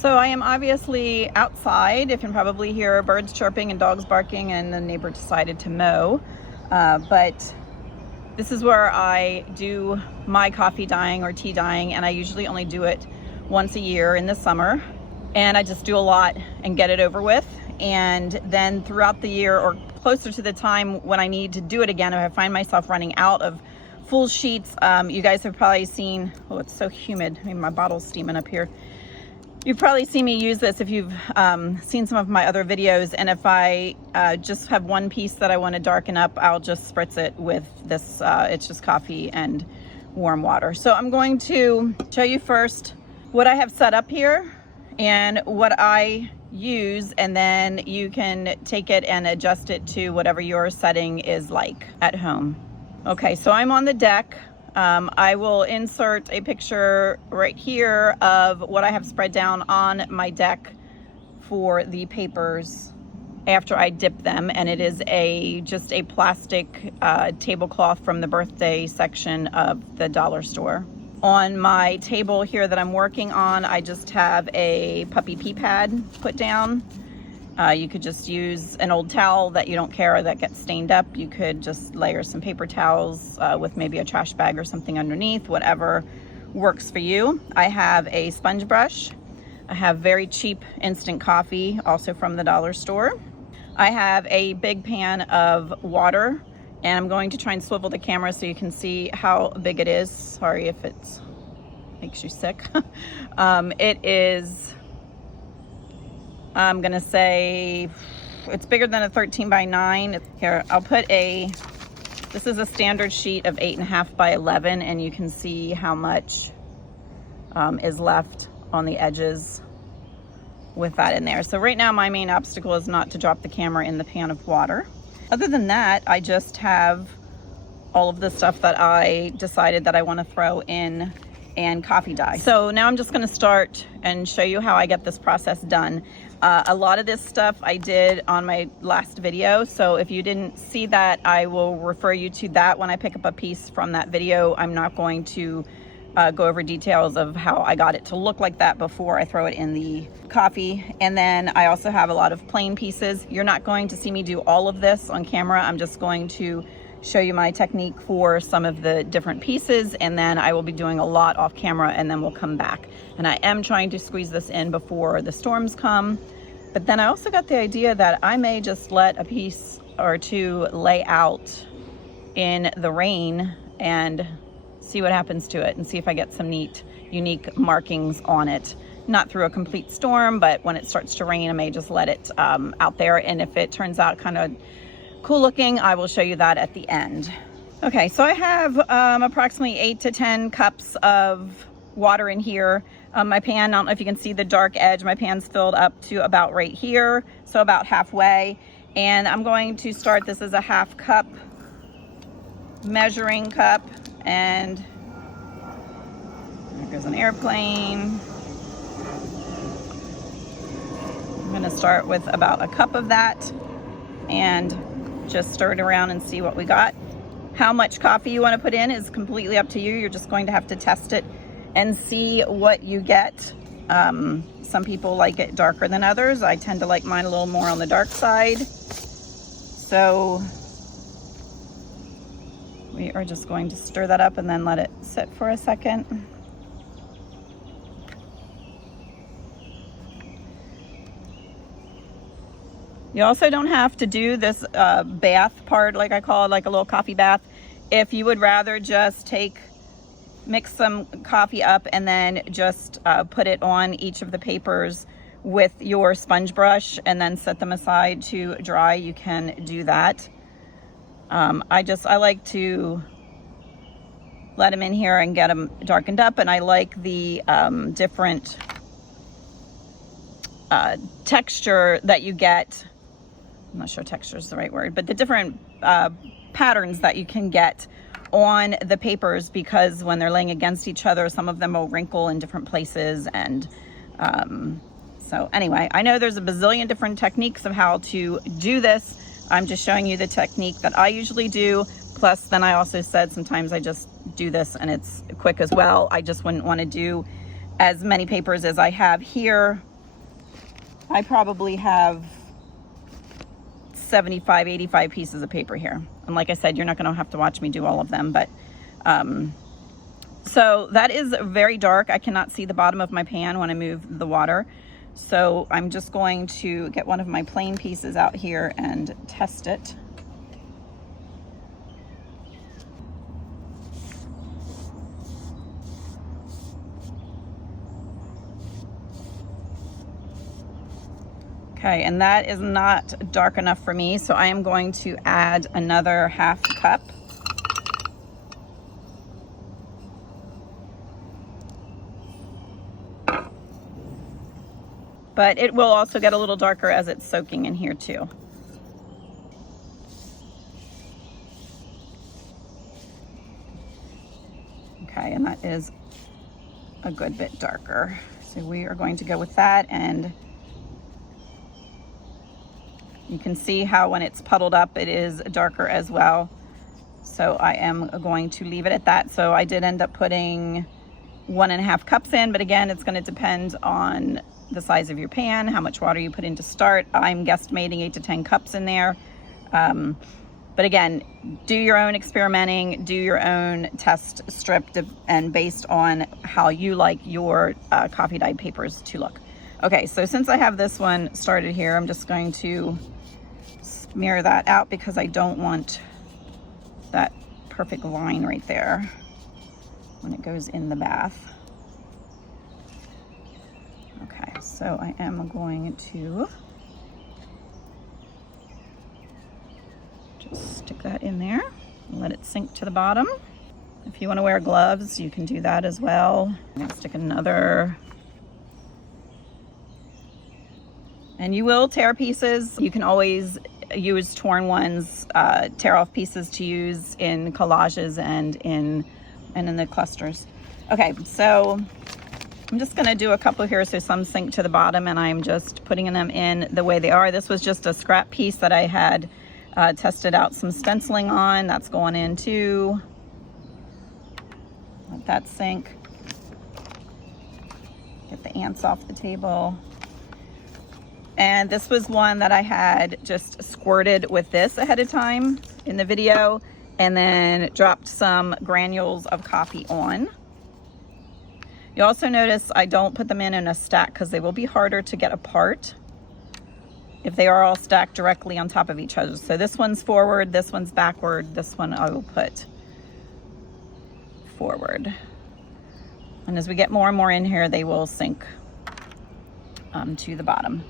So I am obviously outside. You can probably hear birds chirping and dogs barking, and the neighbor decided to mow. But this is where I do my coffee dyeing or tea dyeing, and I usually only do it once a year in the summer. And I just do a lot and get it over with. And then throughout the year, or closer to the time when I need to do it again, if I find myself running out of full sheets, you guys have probably seen, oh, it's so humid. I mean, my bottle's steaming up here. You've probably seen me use this if you've seen some of my other videos. And if I just have one piece that I want to darken up, I'll just spritz it with this. It's just coffee and warm water. So I'm going to show you first what I have set up here and what I use, and then you can take it and adjust it to whatever your setting is like at home. Okay, so I'm on the deck. I will insert a picture right here of what I have spread down on my deck for the papers after I dip them, and it is just a plastic tablecloth from the birthday section of the dollar store. On my table here that I'm working on, I just have a puppy pee pad put down. You could just use an old towel that you don't care that gets stained up. You could just layer some paper towels with maybe a trash bag or something underneath, whatever works for you. I have a sponge brush. I have very cheap instant coffee, also from the dollar store. I have a big pan of water, and I'm going to try and swivel the camera so you can see how big it is. Sorry if it makes you sick. It is, I'm gonna say it's bigger than a 13 by 9. Here, I'll put this is a standard sheet of 8.5 by 11, and you can see how much is left on the edges with that in there. So right now my main obstacle is not to drop the camera in the pan of water. Other than that, I just have all of the stuff that I decided that I want to throw in and coffee dye. So now I'm just going to start and show you how I get this process done. A lot of this stuff I did on my last video, so if you didn't see that, I will refer you to that when I pick up a piece from that video. I'm not going to go over details of how I got it to look like that before I throw it in the coffee. And then I also have a lot of plain pieces. You're not going to see me do all of this on camera. I'm just going to show you my technique for some of the different pieces, and then I will be doing a lot off camera, and then we'll come back. And I am trying to squeeze this in before the storms come. But then I also got the idea that I may just let a piece or two lay out in the rain and see what happens to it, and see if I get some neat, unique markings on it. Not through a complete storm, but when it starts to rain, I may just let it out there. And if it turns out kind of cool looking, I will show you that at the end. Okay, so I have approximately 8 to 10 cups of water in here. My pan, I don't know if you can see the dark edge, my pan's filled up to about right here, so about halfway. And I'm going to start, this is a 1/2 cup measuring cup, and there goes an airplane. I'm gonna start with about a cup of that and just stir it around and see what we got. How much coffee you want to put in is completely up to you. You're just going to have to test it and see what you get. Some people like it darker than others. I tend to like mine a little more on the dark side. So we are just going to stir that up and then let it sit for a second. You also don't have to do this bath part, like I call it, like a little coffee bath. If you would rather just mix some coffee up and then just put it on each of the papers with your sponge brush and then set them aside to dry, you can do that. I like to let them in here and get them darkened up, and I like the different texture that you get. I'm not sure texture is the right word, but the different patterns that you can get on the papers, because when they're laying against each other, some of them will wrinkle in different places. And so anyway, I know there's a bazillion different techniques of how to do this. I'm just showing you the technique that I usually do. Plus, then I also said sometimes I just do this and it's quick as well. I just wouldn't want to do as many papers as I have here. I probably have 75, 85 pieces of paper here. And like I said, you're not going to have to watch me do all of them, but so that is very dark. I cannot see the bottom of my pan when I move the water. So I'm just going to get one of my plain pieces out here and test it. Okay, and that is not dark enough for me, so I am going to add another half cup. But it will also get a little darker as it's soaking in here too. Okay, and that is a good bit darker. So we are going to go with that, and you can see how when it's puddled up, it is darker as well. So I am going to leave it at that. So I did end up putting 1.5 cups in, but again, it's going to depend on the size of your pan, how much water you put in to start. I'm guesstimating 8 to 10 cups in there. But again, do your own experimenting, do your own test strip, and based on how you like your coffee dyed papers to look. Okay, so since I have this one started here, I'm just going to smear that out because I don't want that perfect line right there when it goes in the bath. Okay, so I am going to just stick that in there and let it sink to the bottom. If you want to wear gloves, you can do that as well. I'm going to stick another. And you will tear pieces. You can always use torn ones, tear off pieces to use in collages and in the clusters. Okay, so I'm just gonna do a couple here so some sink to the bottom, and I'm just putting them in the way they are. This was just a scrap piece that I had tested out some stenciling on. That's going in too. Let that sink. Get the ants off the table. And this was one that I had just squirted with this ahead of time in the video, and then dropped some granules of coffee on. You also notice I don't put them in a stack because they will be harder to get apart if they are all stacked directly on top of each other. So this one's forward, this one's backward, this one I will put forward. And as we get more and more in here, they will sink to the bottom.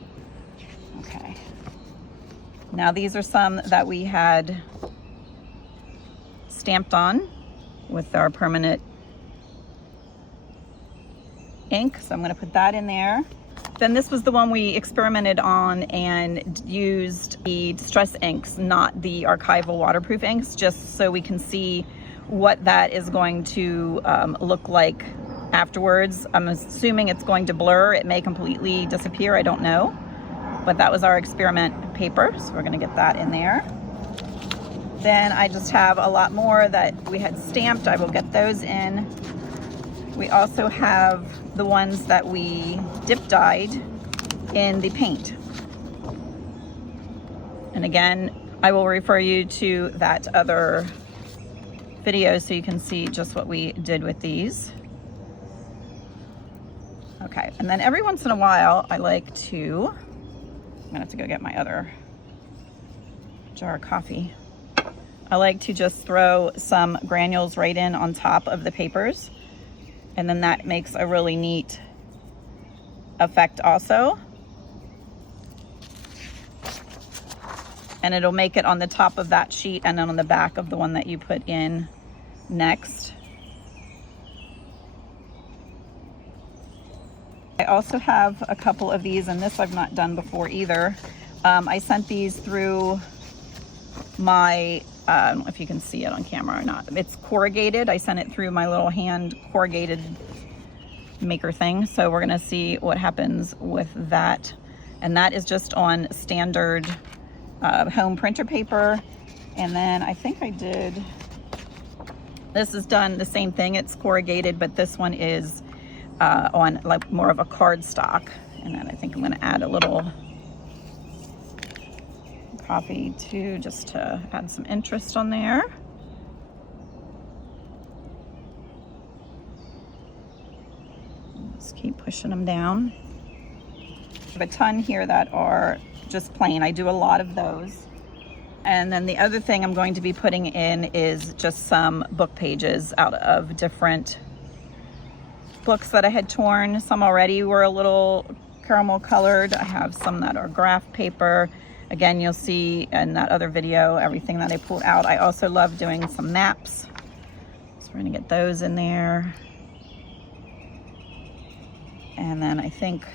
Okay. Now these are some that we had stamped on with our permanent ink, so I'm going to put that in there. Then this was the one we experimented on and used the distress inks, not the archival waterproof inks, just so we can see what that is going to look like afterwards. I'm assuming it's going to blur. It may completely disappear, I don't know. But that was our experiment paper, so we're going to get that in there. Then I just have a lot more that we had stamped. I will get those in. We also have the ones that we dip dyed in the paint. And again, I will refer you to that other video so you can see just what we did with these. Okay, and then every once in a while, I like to, I'm gonna have to go get my other jar of coffee. I like to just throw some granules right in on top of the papers, and then that makes a really neat effect also. And it'll make it on the top of that sheet and then on the back of the one that you put in next. I also have a couple of these, and this I've not done before either. I sent these through my, I don't know if you can see it on camera or not. It's corrugated. I sent it through my little hand corrugated maker thing. So we're gonna see what happens with that. And that is just on standard home printer paper. And then I think I did, this is done the same thing. It's corrugated, but this one is on like more of a cardstock. And then I think I'm going to add a little coffee too, just to add some interest on there. Just keep pushing them down. I have a ton here that are just plain. I do a lot of those. And then the other thing I'm going to be putting in is just some book pages out of different books that I had torn. Some already were a little caramel colored. I have some that are graph paper. Again, you'll see in that other video everything that I pulled out. I also love doing some maps, so we're going to get those in there. And then I think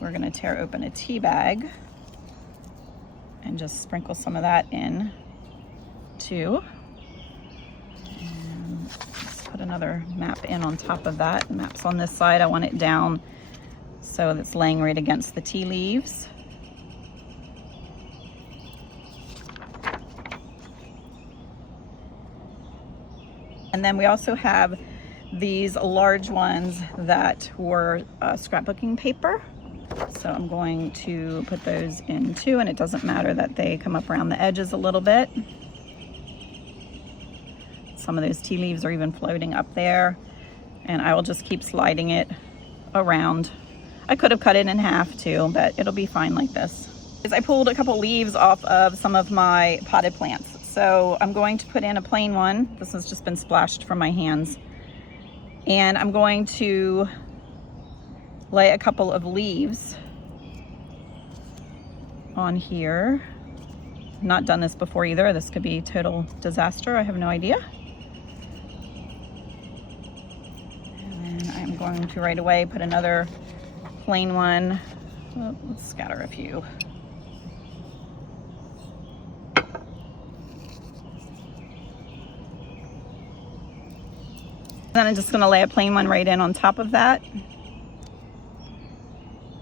we're going to tear open a tea bag and just sprinkle some of that in too. And let's put another map in on top of that. The map's on this side. I want it down so it's laying right against the tea leaves. And then we also have these large ones that were scrapbooking paper. So I'm going to put those in too, and it doesn't matter that they come up around the edges a little bit. Some of those tea leaves are even floating up there, and I will just keep sliding it around. I could have cut it in half too, but it'll be fine like this. I pulled a couple leaves off of some of my potted plants. So I'm going to put in a plain one. This has just been splashed from my hands. And I'm going to lay a couple of leaves on here. Not done this before either. This could be total disaster. I have no idea. And then I'm going to right away put another plain one. Well, let's scatter a few. Then I'm just going to lay a plain one right in on top of that.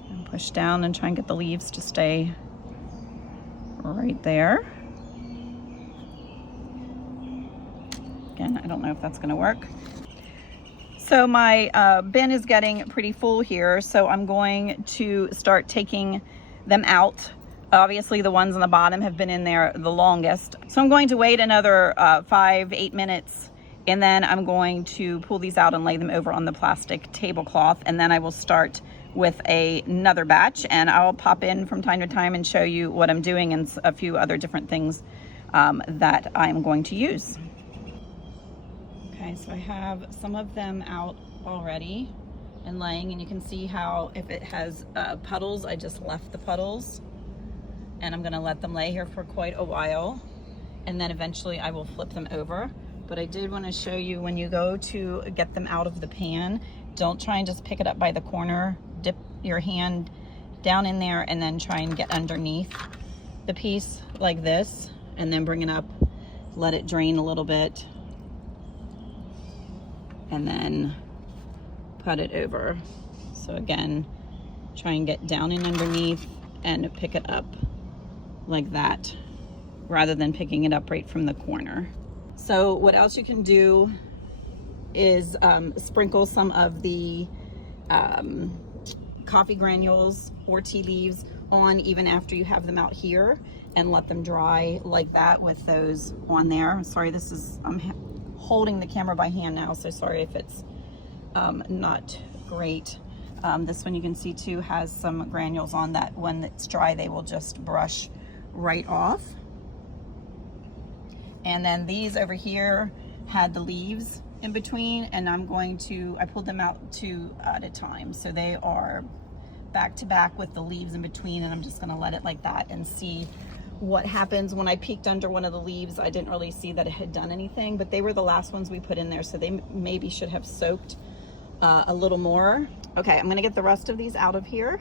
And push down and try and get the leaves to stay right there. Again, I don't know if that's going to work. So my bin is getting pretty full here, so I'm going to start taking them out. Obviously the ones on the bottom have been in there the longest. So I'm going to wait another 5-8 minutes, and then I'm going to pull these out and lay them over on the plastic tablecloth, and then I will start with another batch, and I'll pop in from time to time and show you what I'm doing and a few other different things that I'm going to use. Okay, so I have some of them out already and laying, and you can see how if it has puddles, I just left the puddles, and I'm gonna let them lay here for quite a while, and then eventually I will flip them over. But I did want to show you, when you go to get them out of the pan, don't try and just pick it up by the corner. Dip your hand down in there and then try and get underneath the piece like this, and then bring it up, let it drain a little bit, and then put it over. So again, try and get down and underneath and pick it up like that, rather than picking it up right from the corner. So what else you can do is sprinkle some of the coffee granules or tea leaves on even after you have them out here, and let them dry like that with those on there. Sorry, this is, I'm holding the camera by hand now, so sorry if it's not great. This one you can see too has some granules on that. When it's dry, they will just brush right off. And then these over here had the leaves in between, and I pulled them out 2 at a time. So they are back to back with the leaves in between, and I'm just gonna let it like that and see what happens. When I peeked under one of the leaves, I didn't really see that it had done anything, but they were the last ones we put in there, so they maybe should have soaked a little more. Okay, I'm gonna get the rest of these out of here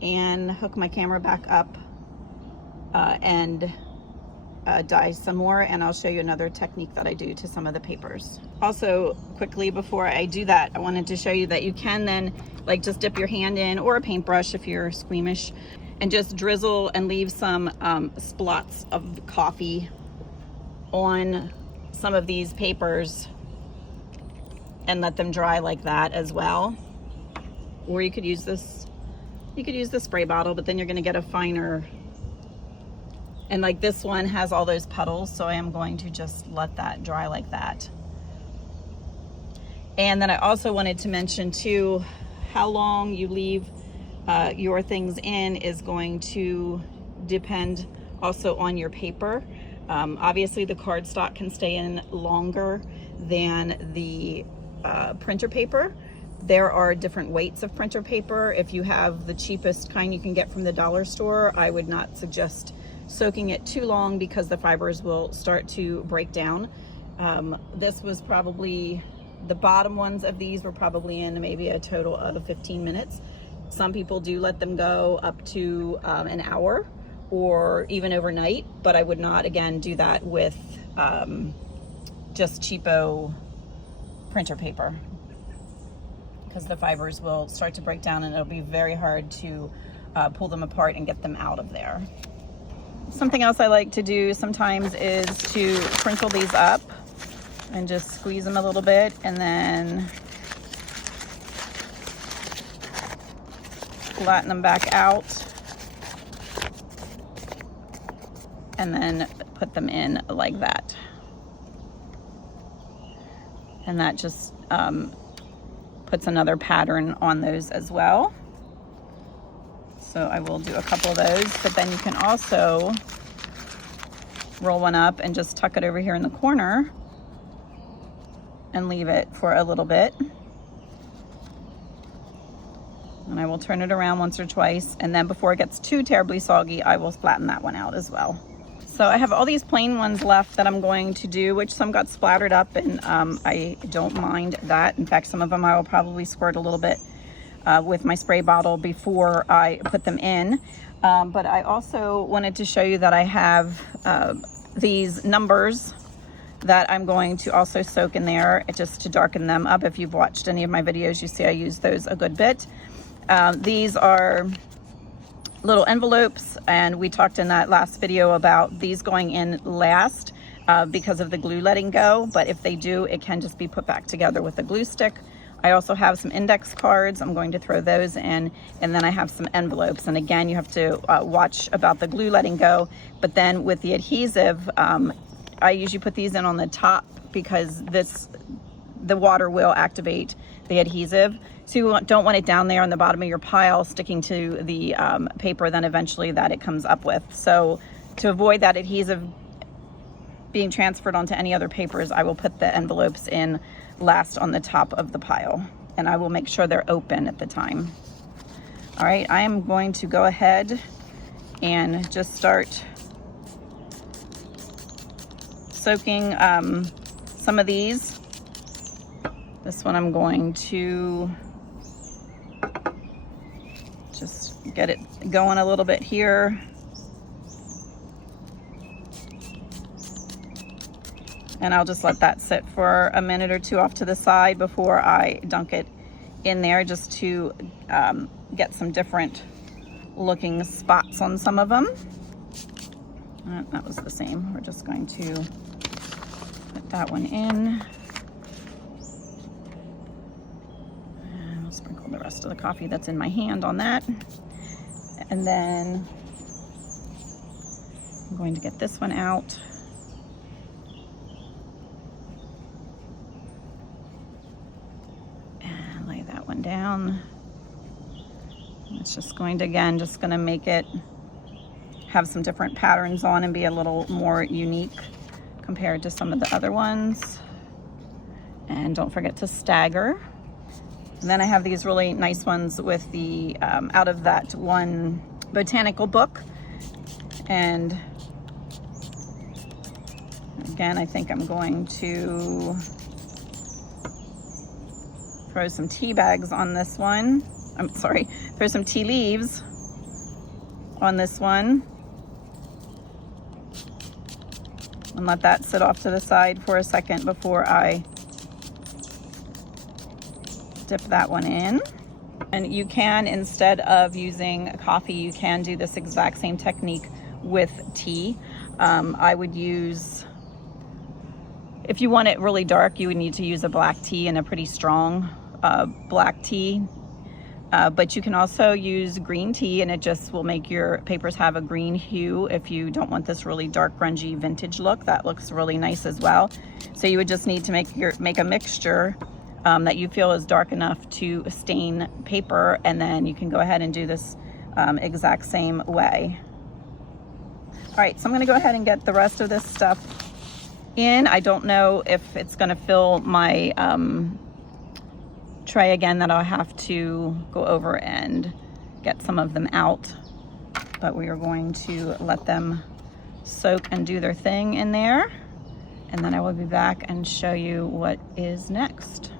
and hook my camera back up and dye some more, and I'll show you another technique that I do to some of the papers. Also, quickly before I do that, I wanted to show you that you can then like just dip your hand in, or a paintbrush if you're squeamish, and just drizzle and leave some splots of coffee on some of these papers and let them dry like that as well. Or you could use this, the spray bottle, but then you're gonna get a finer, and like this one has all those petals, so I am going to just let that dry like that. And then I also wanted to mention too, how long you leave your things in is going to depend also on your paper. Obviously the cardstock can stay in longer than the printer paper. There are different weights of printer paper. If you have the cheapest kind you can get from the dollar store, I would not suggest soaking it too long because the fibers will start to break down. This was probably, the bottom ones of these were probably in maybe a total of 15 minutes. Some people do let them go up to an hour or even overnight, but I would not, again, do that with just cheapo printer paper, because the fibers will start to break down and it'll be very hard to pull them apart and get them out of there. Something else I like to do sometimes is to crinkle these up and just squeeze them a little bit, and then flatten them back out, and then put them in like that. And that just puts another pattern on those as well. So I will do a couple of those, but then you can also roll one up and just tuck it over here in the corner and leave it for a little bit. And I will turn it around once or twice, and then before it gets too terribly soggy, I will flatten that one out as well. So I have all these plain ones left that I'm going to do, which some got splattered up, and I don't mind that. In fact, some of them I will probably squirt a little bit with my spray bottle before I put them in. But I also wanted to show you that I have these numbers that I'm going to also soak in there just to darken them up. If you've watched any of my videos, you see I use those a good bit. These are little envelopes, and we talked in that last video about these going in last because of the glue letting go, but if they do, it can just be put back together with a glue stick. I also have some index cards. I'm going to throw those in, and then I have some envelopes, and again, you have to watch about the glue letting go. But then with the adhesive, I usually put these in on the top because the water will activate the adhesive. So you don't want it down there on the bottom of your pile sticking to the paper then eventually that it comes up with. So to avoid that adhesive being transferred onto any other papers, I will put the envelopes in last on the top of the pile, and I will make sure they're open at the time. All right, I am going to go ahead and just start soaking some of these. This one I'm going to just get it going a little bit here. And I'll just let that sit for a minute or two off to the side before I dunk it in there, just to get some different looking spots on some of them. That was the same. We're just going to put that one in. And I'll sprinkle the rest of the coffee that's in my hand on that. And then I'm going to get this one out. And lay that one down. It's just going to, again, just going to make it have some different patterns on and be a little more unique compared to some of the other ones. And don't forget to stagger. And then I have these really nice ones with the out of that one botanical book. And again, I think I'm going to throw some tea bags on this one. I'm sorry, throw some tea leaves on this one. And let that sit off to the side for a second before I dip that one in. And you can, instead of using coffee, you can do this exact same technique with tea. I would use If you want it really dark, you would need to use a black tea and a pretty strong black tea. But you can also use green tea, and it just will make your papers have a green hue if you don't want this really dark, grungy vintage look. That looks really nice as well. So you would just need to make a mixture that you feel is dark enough to stain paper, and then you can go ahead and do this exact same way. All right, so I'm gonna go ahead and get the rest of this stuff in. I don't know if it's gonna fill my tray again, that I'll have to go over and get some of them out, but we are going to let them soak and do their thing in there, and then I will be back and show you what is next.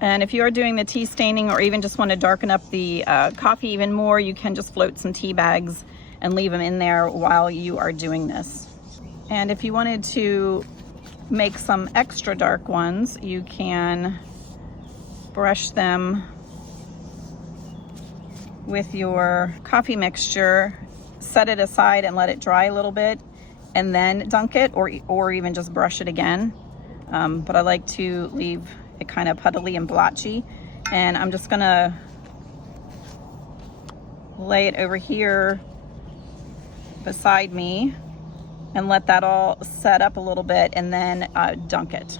And if you are doing the tea staining, or even just want to darken up the coffee even more, you can just float some tea bags and leave them in there while you are doing this. And if you wanted to make some extra dark ones, you can brush them with your coffee mixture, set it aside and let it dry a little bit, and then dunk it, or even just brush it again. But I like to leave it kind of puddly and blotchy, and I'm just gonna lay it over here beside me and let that all set up a little bit, and then dunk it.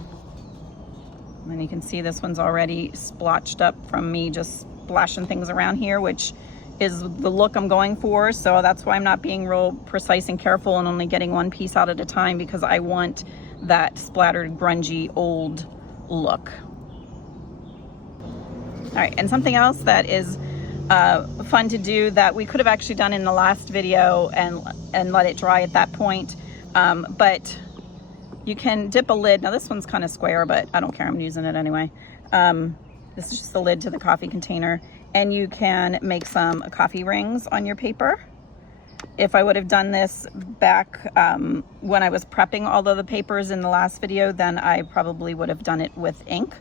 And then you can see this one's already splotched up from me just splashing things around here, which is the look I'm going for. So that's why I'm not being real precise and careful and only getting one piece out at a time, because I want that splattered, grungy, old look. All right, and something else that is fun to do that we could have actually done in the last video and let it dry at that point, but you can dip a lid. Now this one's kind of square, but I don't care, I'm using it anyway. This is just the lid to the coffee container, and you can make some coffee rings on your paper. If I would have done this back when I was prepping all of the papers in the last video, then I probably would have done it with ink.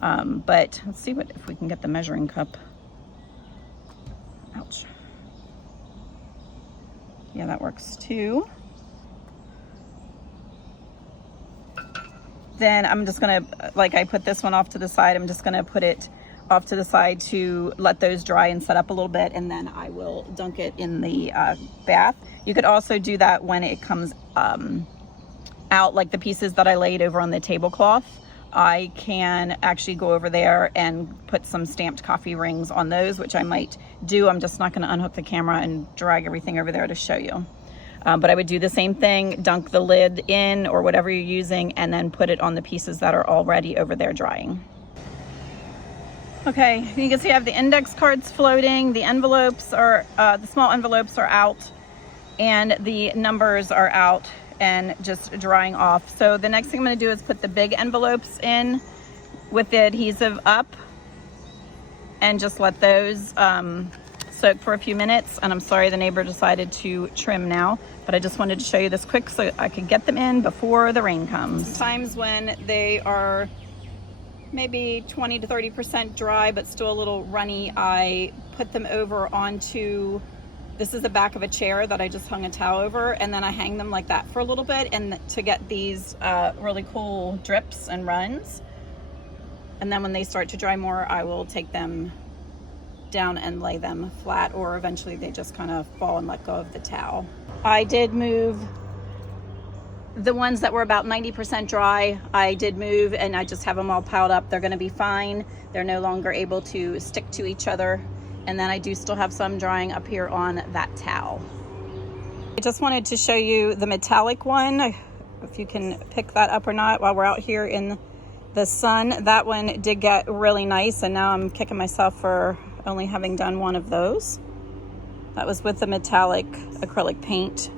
But let's see if we can get the measuring cup. Ouch. Yeah, that works too. Then I'm just gonna, like I put this one off to the side, I'm just gonna put it off to the side to let those dry and set up a little bit, and then I will dunk it in the bath. You could also do that when it comes out, like the pieces that I laid over on the tablecloth. I can actually go over there and put some stamped coffee rings on those, which I might do. I'm just not gonna unhook the camera and drag everything over there to show you. But I would do the same thing, dunk the lid in or whatever you're using, and then put it on the pieces that are already over there drying. Okay, you can see I have the index cards floating, the envelopes are, the small envelopes are out, and the numbers are out and just drying off. So the next thing I'm gonna do is put the big envelopes in with the adhesive up and just let those soak for a few minutes. And I'm sorry the neighbor decided to trim now, but I just wanted to show you this quick so I could get them in before the rain comes. Sometimes when they are maybe 20 to 30% dry but still a little runny, I put them over onto, this is the back of a chair that I just hung a towel over, and then I hang them like that for a little bit, and to get these really cool drips and runs. And then when they start to dry more, I will take them down and lay them flat, or eventually they just kind of fall and let go of the towel. I did move the ones that were about 90% dry. I did move, and I just have them all piled up. They're gonna be fine. They're no longer able to stick to each other. And then I do still have some drying up here on that towel. I just wanted to show you the metallic one, if you can pick that up or not while we're out here in the sun. That one did get really nice, and now I'm kicking myself for only having done one of those. That was with the metallic acrylic paint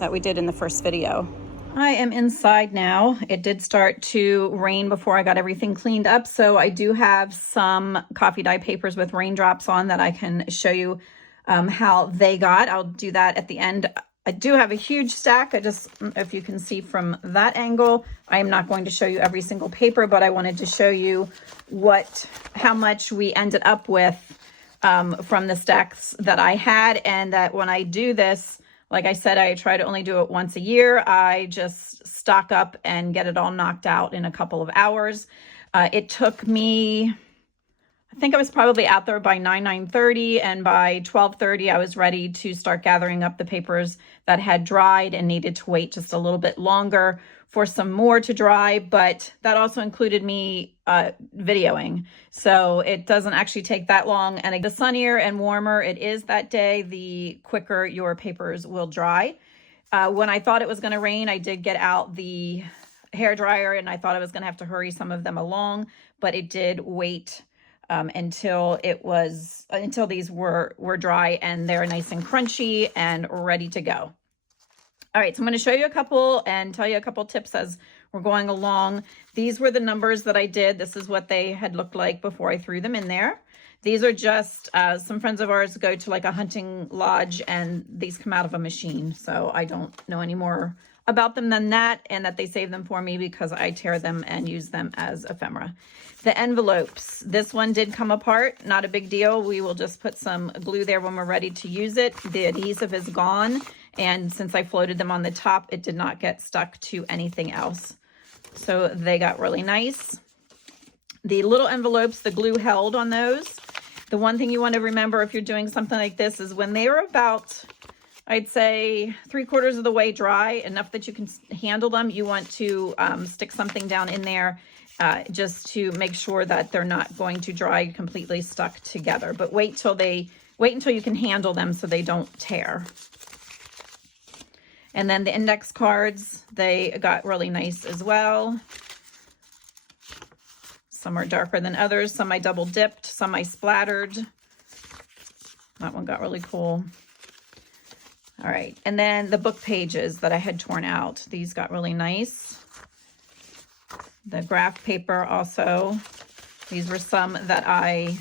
that we did in the first video. I am inside now. It did start to rain before I got everything cleaned up, so I do have some coffee dye papers with raindrops on that I can show you how they got. I'll do that at the end. I do have a huge stack. I just, if you can see from that angle, I am not going to show you every single paper, but I wanted to show you how much we ended up with from the stacks that I had, and that when I do this, Like I said, I try to only do it once a year. I just stock up and get it all knocked out in a couple of hours. It took me, I think I was probably out there by 9:30, and by 12:30 I was ready to start gathering up the papers that had dried and needed to wait just a little bit longer for some more to dry, but that also included me videoing. So it doesn't actually take that long, and the sunnier and warmer it is that day, the quicker your papers will dry. When I thought it was going to rain, I did get out the hair dryer, and I thought I was going to have to hurry some of them along, but it did wait until these were dry and they're nice and crunchy and ready to go. All right, so I'm going to show you a couple and tell you a couple tips as we're going along. These were the numbers that I did. This is what they had looked like before I threw them in there. These are just some friends of ours go to like a hunting lodge, and these come out of a machine. So I don't know any more about them than that, and that they save them for me because I tear them and use them as ephemera. The envelopes, this one did come apart, not a big deal. We will just put some glue there when we're ready to use it. The adhesive is gone, and since I floated them on the top, it did not get stuck to anything else. So they got really nice. The little envelopes, the glue held on those. The one thing you want to remember if you're doing something like this is when they are about, I'd say 3/4 of the way dry, enough that you can handle them, you want to stick something down in there just to make sure that they're not going to dry completely stuck together. But wait until you can handle them so they don't tear. And then the index cards, they got really nice as well. Some are darker than others. Some I double dipped, some I splattered. That one got really cool. All right, and then the book pages that I had torn out, these got really nice. The graph paper also, these were some that I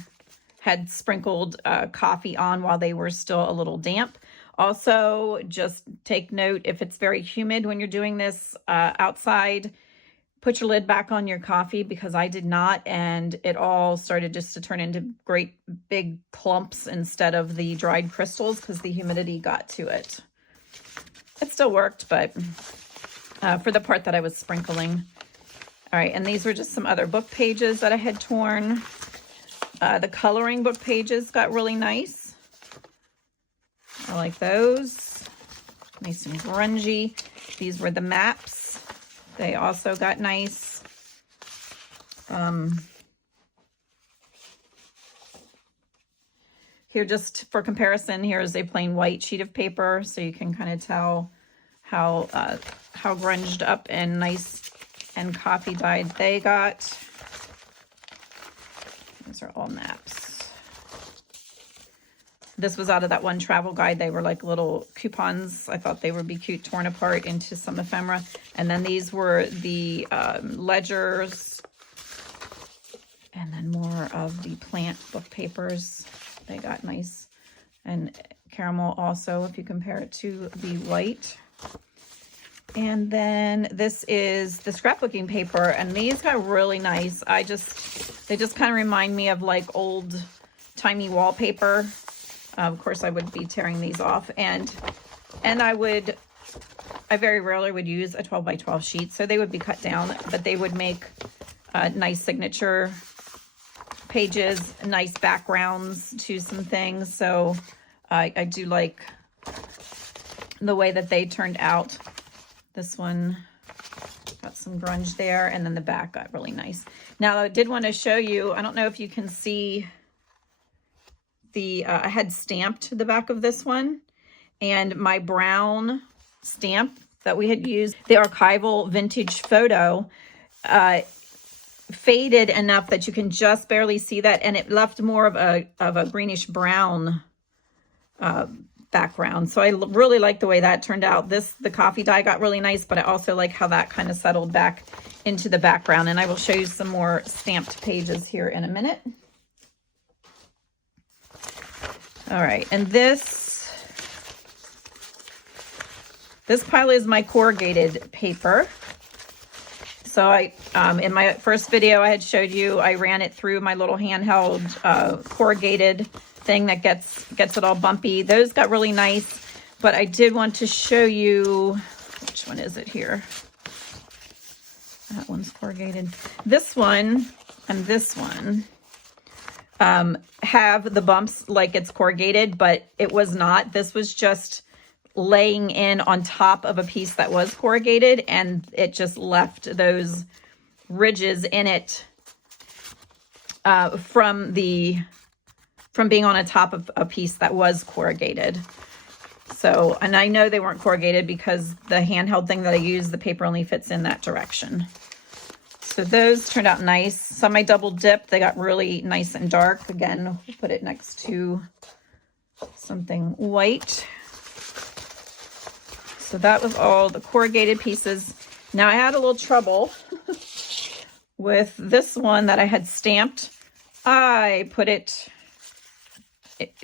had sprinkled coffee on while they were still a little damp. Also, just take note, if it's very humid when you're doing this outside, put your lid back on your coffee, because I did not, and it all started just to turn into great big clumps instead of the dried crystals because the humidity got to it. It still worked, but for the part that I was sprinkling. All right, and these were just some other book pages that I had torn. The coloring book pages got really nice. I like those. Nice and grungy. These were the maps. They also got nice. Here, just for comparison, here is a plain white sheet of paper, so you can kind of tell how grunged up and nice and coffee dyed they got. These are all maps. This was out of that one travel guide. They were like little coupons. I thought they would be cute, torn apart into some ephemera. And then these were the ledgers. And then more of the plant book papers. They got nice and caramel also, if you compare it to the white. And then this is the scrapbooking paper, and these got really nice. They just kind of remind me of like old timey wallpaper. Of course, I would be tearing these off, and I very rarely would use a 12 by 12 sheet, so they would be cut down, but they would make nice signature pages, nice backgrounds to some things. So I do like the way that they turned out. This one got some grunge there, and then the back got really nice. Now, I did want to show you, I don't know if you can see I had stamped the back of this one, and my brown stamp that we had used, the archival vintage photo, faded enough that you can just barely see that, and it left more of a greenish brown background. So I really like the way that turned out. The coffee dye got really nice, but I also like how that kind of settled back into the background, and I will show you some more stamped pages here in a minute. All right, and this pile is my corrugated paper. So I, in my first video I had showed you, I ran it through my little handheld corrugated thing that gets it all bumpy. Those got really nice. but I did want to show you, which one is it here? That one's corrugated. This one and this one have the bumps like it's corrugated, but it was not. This was just laying in on top of a piece that was corrugated, and it just left those ridges in it from being on a top of a piece that was corrugated. So, and I know they weren't corrugated because the handheld thing that I use, the paper only fits in that direction. So those turned out nice. Some I double dipped. They got really nice and dark. Again, we'll put it next to something white. So that was all the corrugated pieces. Now I had a little trouble with this one that I had stamped. I put it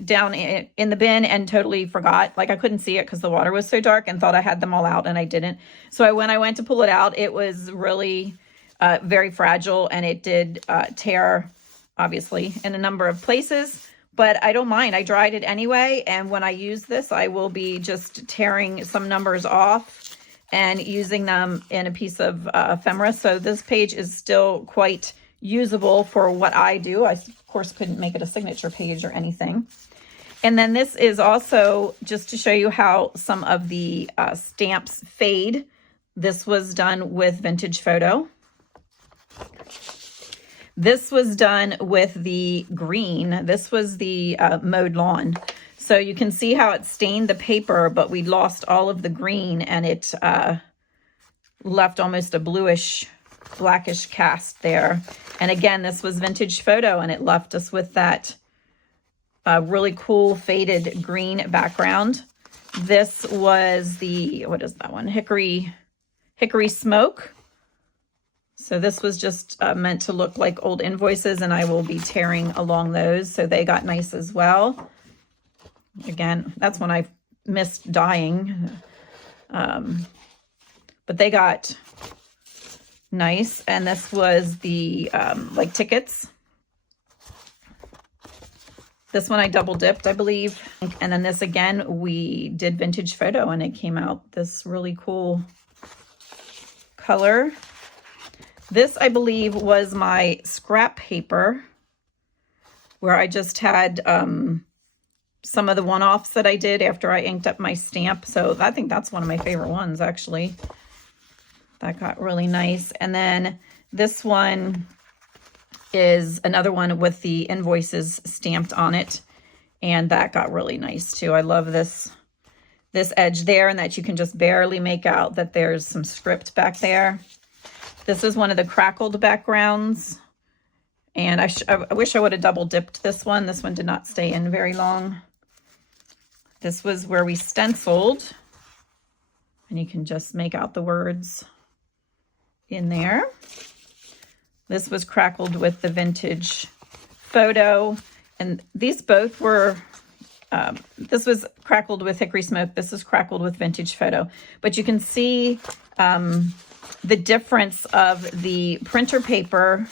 down in the bin and totally forgot. Like, I couldn't see it because the water was so dark, and thought I had them all out, and I didn't. So when I went to pull it out, it was really very fragile, and it did tear, obviously, in a number of places. But I don't mind. I dried it anyway, and when I use this, I will be just tearing some numbers off and using them in a piece of ephemera. So this page is still quite usable for what I do. I, of course, couldn't make it a signature page or anything. And then this is also just to show you how some of the stamps fade. This was done with vintage photo. This was done with the green. This was the mowed lawn. So you can see how it stained the paper, but we lost all of the green, and it left almost a bluish, blackish cast there. And again, this was vintage photo, and it left us with that really cool faded green background. This was the, what is that one? Hickory Smoke. So this was just meant to look like old invoices, and I will be tearing along those. So they got nice as well. Again, that's when I missed dyeing. But they got nice. And this was the like tickets. This one I double dipped, I believe. And then this again, we did vintage photo, and it came out this really cool color. This, I believe, was my scrap paper, where I just had some of the one-offs that I did after I inked up my stamp. So I think that's one of my favorite ones, actually. That got really nice. And then this one is another one with the invoices stamped on it, and that got really nice too. I love this edge there, and that you can just barely make out that there's some script back there. This is one of the crackled backgrounds, and I wish I would have double dipped this one. This one did not stay in very long. This was where we stenciled, and you can just make out the words in there. This was crackled with the vintage photo, and these both were, this was crackled with Hickory Smoke. This is crackled with vintage photo, but you can see the difference of the printer paper.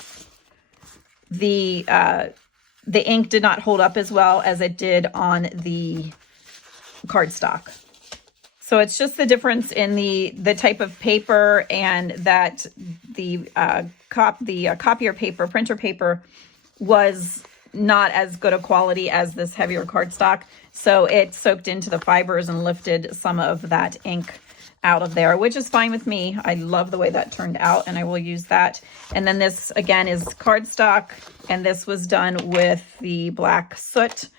The ink did not hold up as well as it did on the cardstock. So it's just the difference in the type of paper, and that the copier paper, printer paper, was not as good a quality as this heavier cardstock. So it soaked into the fibers and lifted some of that ink out of there, which is fine with me. I love the way that turned out, and I will use that. And then this again is cardstock, and this was done with the black soot,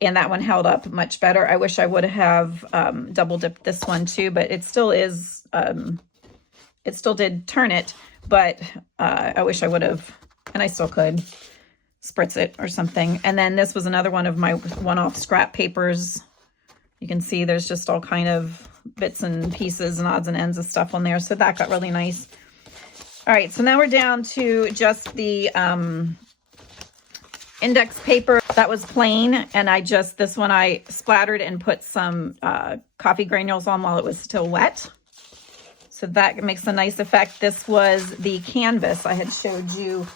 and that one held up much better. I wish I would have double dipped this one too, but it still is, it still did turn it, but I wish I would have, and I still could spritz it or something. And then this was another one of my one-off scrap papers. You can see there's just all kind of bits and pieces and odds and ends of stuff on there. So that got really nice. All right, so now we're down to just the index paper that was plain, and this one I splattered and put some coffee granules on while it was still wet. So that makes a nice effect. This was the canvas I had showed you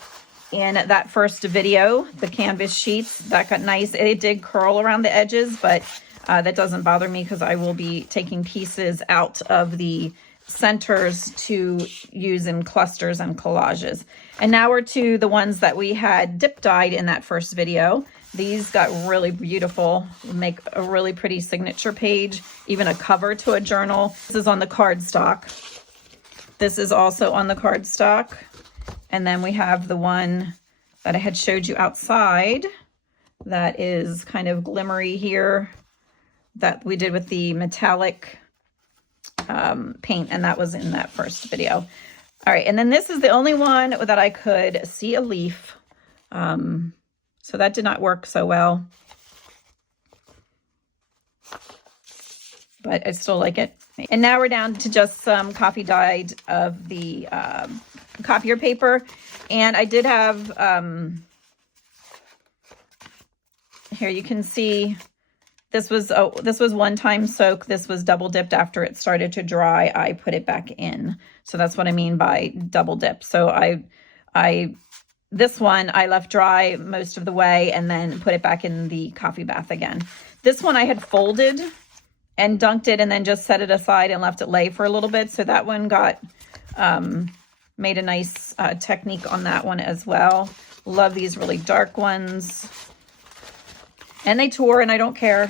in that first video, the canvas sheets. That got nice. It did curl around the edges, but That doesn't bother me because I will be taking pieces out of the centers to use in clusters and collages. And now we're to the ones that we had dip dyed in that first video. These got really beautiful, make a really pretty signature page, even a cover to a journal. This is on the cardstock. This is also on the cardstock. And then we have the one that I had showed you outside that is kind of glimmery here that we did with the metallic paint, and that was in that first video. All right, and then this is the only one that I could see a leaf. So that did not work so well, but I still like it. And now we're down to just some coffee dyed of the copier paper. And I did have, here you can see, this was one-time soak. This was double dipped after it started to dry. I put it back in. So that's what I mean by double dip. So this one I left dry most of the way and then put it back in the coffee bath again. This one I had folded and dunked it and then just set it aside and left it lay for a little bit. So that one got, made a nice technique on that one as well. Love these really dark ones. And they tore and I don't care.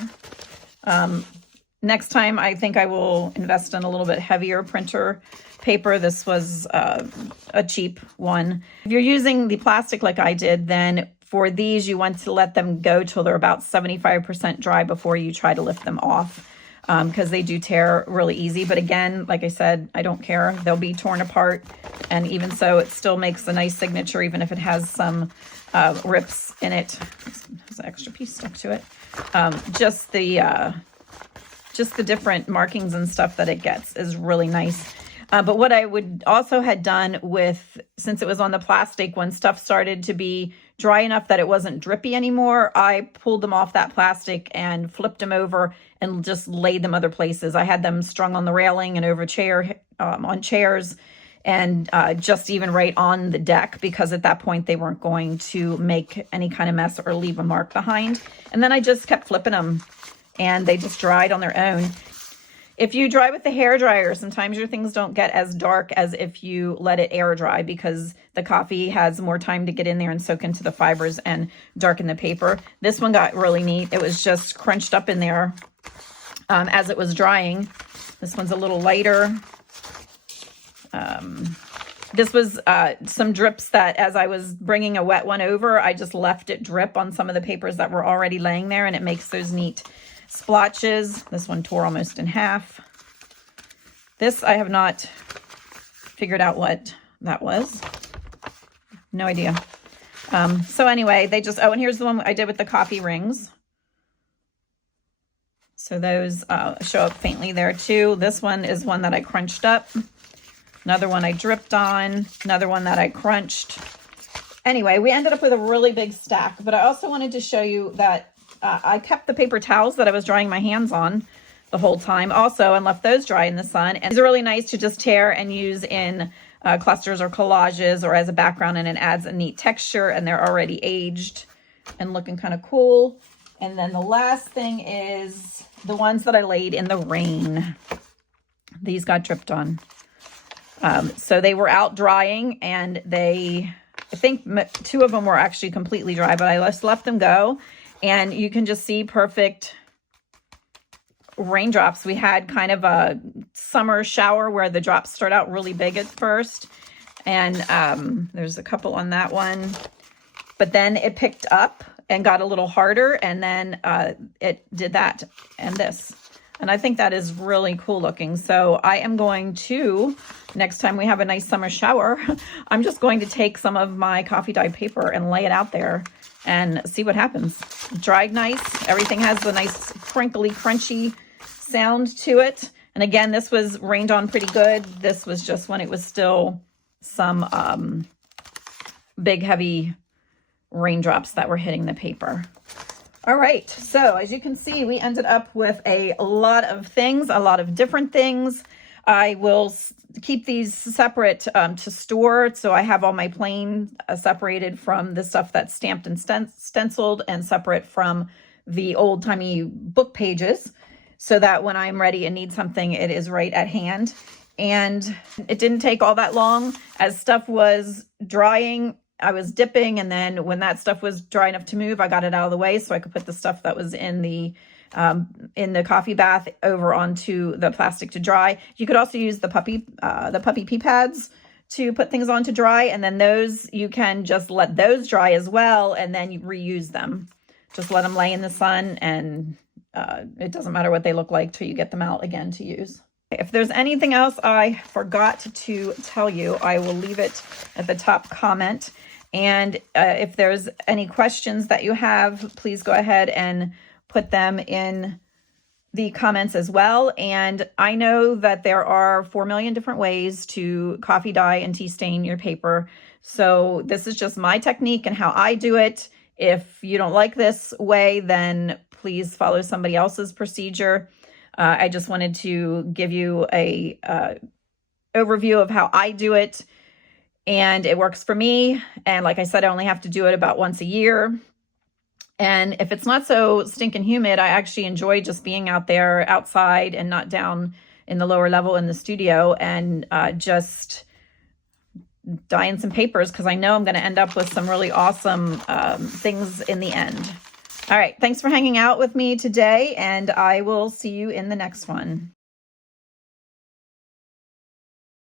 Next time I think I will invest in a little bit heavier printer paper. This was a cheap one. If you're using the plastic like I did, then for these you want to let them go till they're about 75% dry before you try to lift them off, because they do tear really easy. But again, like I said, I don't care. They'll be torn apart, and even so it still makes a nice signature even if it has some rips in it. There's an extra piece stuck to it. Just the different markings and stuff that it gets is really nice. But what I would also had done with, since it was on the plastic, when stuff started to be dry enough that it wasn't drippy anymore, I pulled them off that plastic and flipped them over and just laid them other places. I had them strung on the railing and over on chairs, and just even right on the deck, because at that point they weren't going to make any kind of mess or leave a mark behind. And then I just kept flipping them and they just dried on their own. If you dry with the hair dryer, sometimes your things don't get as dark as if you let it air dry, because the coffee has more time to get in there and soak into the fibers and darken the paper. This one got really neat. It was just crunched up in there as it was drying. This one's a little lighter. This was some drips that as I was bringing a wet one over, I just left it drip on some of the papers that were already laying there, and it makes those neat splotches. This one tore almost in half. This I have not figured out what that was. No idea. So anyway, they just, oh, and here's the one I did with the coffee rings. So those show up faintly there too. This one is one that I crunched up. Another one I dripped on. Another one that I crunched. Anyway, we ended up with a really big stack, but I also wanted to show you that I kept the paper towels that I was drying my hands on the whole time also, and left those dry in the sun. And these are really nice to just tear and use in clusters or collages or as a background, and it adds a neat texture, and they're already aged and looking kind of cool. And then the last thing is the ones that I laid in the rain. These got dripped on. So they were out drying, and I think two of them were actually completely dry, but I just left them go. And you can just see perfect raindrops. We had kind of a summer shower where the drops start out really big at first. And there's a couple on that one. But then it picked up and got a little harder. And then it did that and this. And I think that is really cool looking. So I am going to, next time we have a nice summer shower, I'm just going to take some of my coffee dye paper and lay it out there and see what happens. Dried nice. Everything has the nice crinkly, crunchy sound to it. And again, this was rained on pretty good. This was just when it was still some big, heavy raindrops that were hitting the paper. All right, so as you can see, we ended up with a lot of things, a lot of different things. I will keep these separate to store. So I have all my plain separated from the stuff that's stamped and stenciled, and separate from the old timey book pages so that when I'm ready and need something, it is right at hand. And it didn't take all that long. As stuff was drying, I was dipping, and then when that stuff was dry enough to move, I got it out of the way so I could put the stuff that was in the coffee bath over onto the plastic to dry. You could also use the puppy pee pads to put things on to dry, and then those, you can just let those dry as well, and then you reuse them. Just let them lay in the sun, and it doesn't matter what they look like till you get them out again to use. If there's anything else I forgot to tell you, I will leave it at the top comment. And if there's any questions that you have, please go ahead and put them in the comments as well. And I know that there are 4 million different ways to coffee dye and tea stain your paper. So this is just my technique and how I do it. If you don't like this way, then please follow somebody else's procedure. I just wanted to give you a overview of how I do it, and it works for me. And like I said, I only have to do it about once a year. And if it's not so stinking humid, I actually enjoy just being out there outside and not down in the lower level in the studio, and just dyeing some papers, because I know I'm going to end up with some really awesome things in the end. All right, thanks for hanging out with me today, and I will see you in the next one.